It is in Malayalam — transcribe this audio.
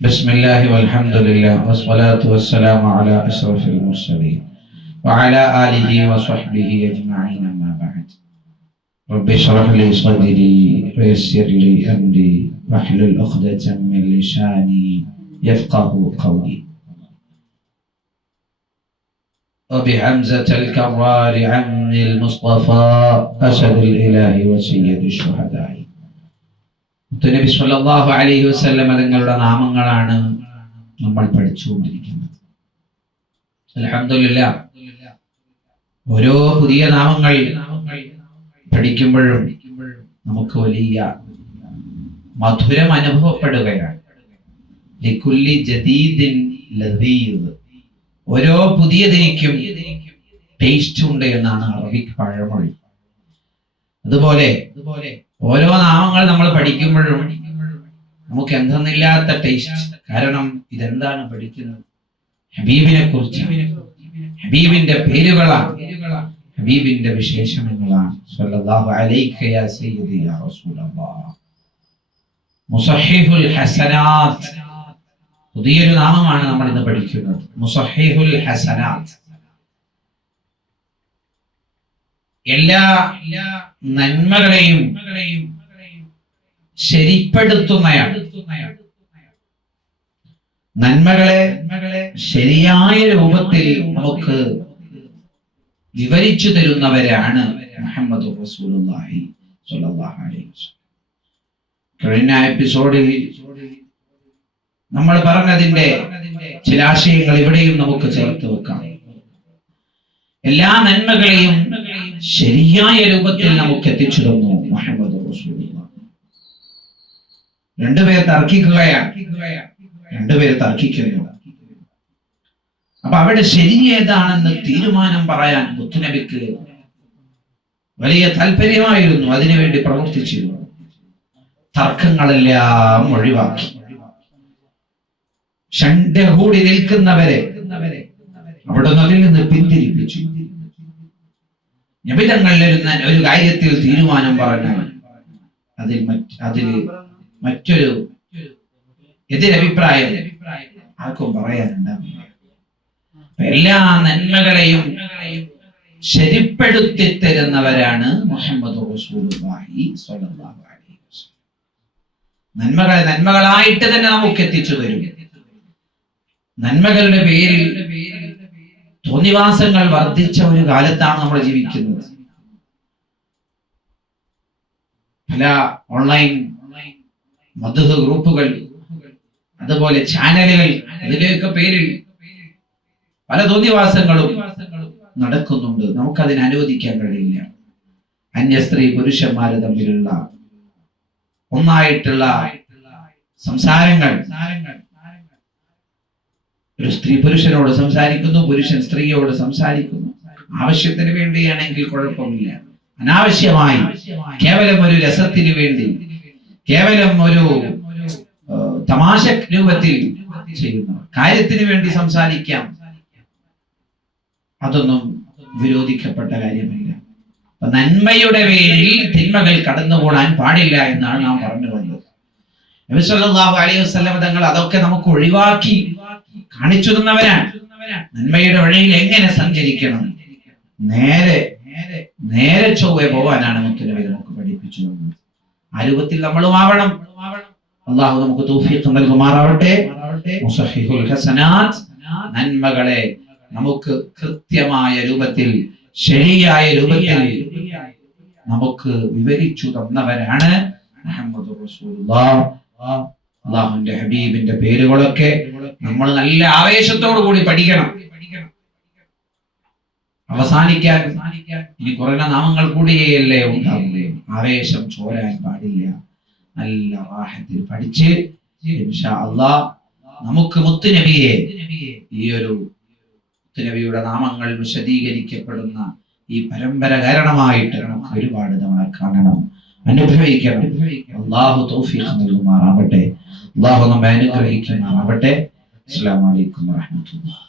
بسم الله والحمد لله والصلاة والسلام على أشرف المرسلين وعلى آله وصحبه أجمعين أما بعد. رب اشرح لي صدري ويسر لي أمري واحلل عقدة من لساني يفقه قولي. وبحمزة الكرار عم المصطفى أسد الإله وسيد الشهداء. നബി സല്ലല്ലാഹു അലൈഹി തങ്ങളുടെ നാമങ്ങളാണ് നമ്മൾ പഠിച്ചുകൊണ്ടിരിക്കുന്നത്. അലഹമില്ല ഓരോ പുതിയ നാമങ്ങൾ പഠിക്കുമ്പോഴും നമുക്ക് വലിയ മധുരം അനുഭവപ്പെടുകയാണ്. ലിക്കുല്ലി ജദീദിൻ ലദീദ്. ഓരോ പുതിയതിനിക്കും ടേസ്റ്റ് ഉണ്ട് എന്നാണ് അറബിക് പഴമൊഴി. അതുപോലെ ഓരോ നാമങ്ങൾ നമ്മൾ പഠിക്കുമ്പോഴും നമുക്ക് എന്തെന്നില്ലാത്ത ടേസ്റ്റ് കാരണം ഇതെന്താണ് പഠിക്കുന്നത്? ഹബീബിനെ കുറിച്ച്. ഹബീബിന്റെ പേരുകളാണ്. ഹബീബിന്റെ വിശേഷങ്ങളാണ് പുതിയൊരു നാമമാണ് നമ്മൾ ഇന്ന് പഠിക്കുന്നത്. മുസഹിഹുൽ ഹസനാത്ത്. എല്ലാ നന്മകളെയും ശരിപ്പെടുത്തുന്നയാണ് നന്മകളെ ശരിയായ രൂപത്തിൽ നമുക്ക് വിവരിച്ചു തരുന്നവരാണ് മുഹമ്മദ് റസൂലുള്ളാഹി അലൈഹി കഴിഞ്ഞ എപ്പിസോഡിൽ നമ്മൾ പറഞ്ഞതിന്റെ ചില ആശയങ്ങൾ ഇവിടെയും നമുക്ക് ചേർത്ത് എല്ലാ നന്മകളെയും ശരിയായ രൂപത്തിൽ നമുക്ക് എത്തിച്ചു തന്നു മുഹമ്മദ് രണ്ടുപേർ തർക്കിക്കുകയാണ്. രണ്ടുപേർ തർക്കിക്കുന്നു. അപ്പൊ അവിടെ ശരി ഏതാണെന്ന് തീരുമാനം പറയാൻ മുത്തുനബിക്ക് വലിയ താല്പര്യമായിരുന്നു. അതിനുവേണ്ടി പ്രവർത്തിച്ചിരുന്നു. തർക്കങ്ങളെല്ലാം ഒഴിവാക്കി. ഷണ്ടകൂടി നിൽക്കുന്നവരെ അവിടെ നിന്ന് പിന്തിരിപ്പിച്ചു. നിബിധങ്ങളിൽ ഒരു കാര്യത്തിൽ തീരുമാനം പറഞ്ഞു അതിൽ അതിൽ മറ്റൊരു എതിരഭിപ്രായം ആർക്കും പറയാനുണ്ടാവില്ല എല്ലാ നന്മകളെയും ശരിപ്പെടുത്തി തരുന്നവരാണ് മുഹമ്മദ് നന്മകളെ നന്മകളായിട്ട് തന്നെ നമുക്ക് എത്തിച്ചു തരും. നന്മകളുടെ പേരിൽ തോന്നിവാസങ്ങൾ വർദ്ധിച്ച ഒരു കാലത്താണ് നമ്മൾ ജീവിക്കുന്നത്. പല ഓൺലൈൻ മധുഹ ഗ്രൂപ്പുകൾ അതുപോലെ ചാനലുകൾ അതിലെയൊക്കെ പേരിൽ പല തോന്നിവാസങ്ങളും നടക്കുന്നുണ്ട്. നമുക്കതിന് അനുവദിക്കാൻ കഴിയില്ല. അന്യ സ്ത്രീ പുരുഷന്മാര് തമ്മിലുള്ള ഒന്നായിട്ടുള്ള സംസാരങ്ങൾ ഒരു സ്ത്രീ പുരുഷനോട് സംസാരിക്കുന്നു പുരുഷൻ സ്ത്രീയോട് സംസാരിക്കുന്നു. ആവശ്യത്തിന് വേണ്ടിയാണെങ്കിൽ കുഴപ്പമില്ല. അനാവശ്യമായി കേവലം ഒരു രസത്തിന് വേണ്ടി കേവലം ഒരു തമാശ രൂപത്തിൽ ചെയ്യുന്നു. കാര്യത്തിന് വേണ്ടി സംസാരിക്കാം. അതൊന്നും വിരോധിക്കപ്പെട്ട കാര്യമല്ല. നന്മയുടെ പേരിൽ തിന്മകൾ കടന്നുകൂടാൻ പാടില്ല എന്നാണ് നാം പറഞ്ഞു വന്നത് അലൈഹി വസല്ലം തങ്ങൾ അതൊക്കെ നമുക്ക് ഒഴിവാക്കി കാണിച്ചു തന്നവരാണ് നന്മയുടെ വഴിയിൽ എങ്ങനെ സഞ്ചരിക്കണം? നേരെ നേരെ ചൊവ്വെ പോവാനാണ് മുത്തലവി നമുക്ക് പഠിപ്പിച്ചു തന്നത്. ആ രൂപത്തിൽ നമ്മളും ആവണം. അള്ളാഹു നമുക്ക് തൗഫീഖ് നൽകുമാറാവട്ടെ. മുസഹിഹുൽ ഹസനാത്ത്. നന്മകളെ നമുക്ക് കൃത്യമായ രൂപത്തിൽ ശരിയായ രൂപത്തിൽ നമുക്ക് വിവരിച്ചു തന്നവരാണ് മുഹമ്മദ് റസൂലുള്ളാഹ്. അള്ളാഹുവിന്റെ ഹബീബിന്റെ പേരുകളൊക്കെ നമ്മൾ നല്ല ആവേശത്തോടു കൂടി പഠിക്കണം. അവസാനിക്കാൻ ഇനി കുറഞ്ഞ നാമങ്ങൾ കൂടിയല്ലേ ഉണ്ടാവുകയും ആവേശം ചോരാൻ പാടില്ല. നല്ല വാഹത്തിൽ പഠിച്ച് അള്ളാഹ് നമുക്ക് മുത്തുനബിയെ ഈ ഒരു മുത്തുനബിയുടെ നാമങ്ങൾ വിശദീകരിക്കപ്പെടുന്ന ഈ പരമ്പര കാരണമായിട്ട് നമുക്ക് ഒരുപാട് തവണ കാണണം അനുഭവിക്കണം. അള്ളാഹു തൗഫീഖ് നൽകുമാറാവട്ടെ അള്ളാഹു നമ്മെ അനുഗ്രഹിക്കുമാറാവട്ടെ. അസ്സലാമു അലൈക്കും വറഹ്മത്തുള്ളാഹി